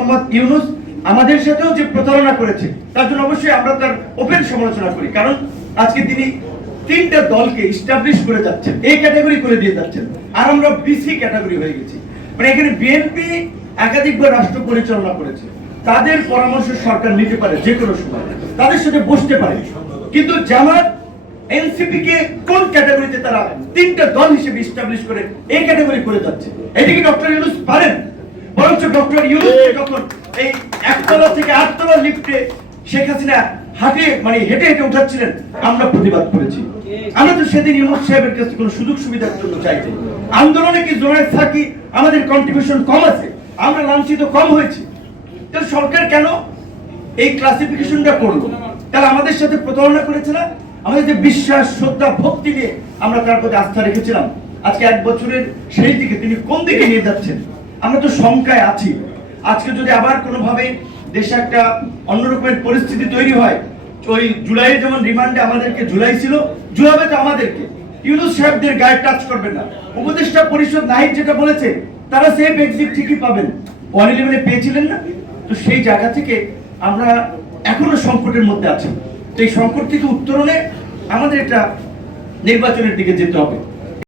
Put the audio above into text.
মোহাম্মদ ইউনূস আমাদের সাথেও যে প্রতারণা করেছে তার জন্য অবশ্যই আমরা তার ওপেন সমালোচনা করি, কারণ আজকে তিনি 3টা দলকে এস্টাবলিশ করে যাচ্ছেন, এই ক্যাটাগরি করে দিয়ে যাচ্ছেন, আর আমরা বিসি ক্যাটাগরি হয়ে গেছি। মানে এখানে বিএনপি একাধিকবার রাষ্ট্র পরিচালনা করেছে, তাদের পরামর্শ সরকার নিতে পারে যে কোনো সময়, তাদের সাথে বসতে পারে, কিন্তু জামাত এনসিপি কে কোন ক্যাটাগরিতে তারা 3টা দল হিসেবে এস্টাবলিশ করে এই ক্যাটাগরি করে যাচ্ছে? এদিকে ডক্টর ইউনূস পারেন, বরঞ্চ ডক্টর ইউনূস যখন এই 1তলা থেকে 8তলা লিফটে শেখ হাসিনা হেঁটে হেঁটে উঠাচ্ছিলেন, আমরা প্রতিবাদ করেছি। আমরা তো সেদিন ইউনূস সাহেবের কাছে কোনো সুযোগ সুবিধার জন্য চাইছি। আন্দোলনে কি জোনায়েদ সাকি আমাদের কন্ট্রিবিউশন কম আছে, আমরা লাঞ্ছিত কম হয়েছি, তাহলে সরকার কেন এই ক্লাসিফিকেশনটা করলো? তাহলে আমাদের সাথে প্রতারণা করেছে না? আমাদের যে বিশ্বাস, শ্রদ্ধা, ভক্তি নিয়ে আমরা তার প্রতি আস্থা রেখেছিলাম, আজকে 1 বছরের সেই দিকে তিনি কোন দিকে নিয়ে যাচ্ছেন? আমরা তো শঙ্কায় আছি। আজকে যদি আবার কোনোভাবে দেশে একটা অন্যরকমের পরিস্থিতি তৈরি হয়, ওই জুলাইয়ে যেমন রিমান্ডে আমাদেরকে ঝুলাইছিল, ঝুলাবে তো আমাদেরকে। ইউনূস সাহেবদের গায়ে টাচ করবেন না। উপদেষ্টা পরিষদ নাহিদ যেটা বলেছে, তারা সেফ এক্সিট ঠিকই পাবেন, 111 পেয়েছিলেন না? তো সেই জায়গা থেকে আমরা এখনো সংকটের মধ্যে আছি। তো এই সংকট থেকে উত্তরণে আমাদের একটা নির্বাচনের দিকে যেতে হবে।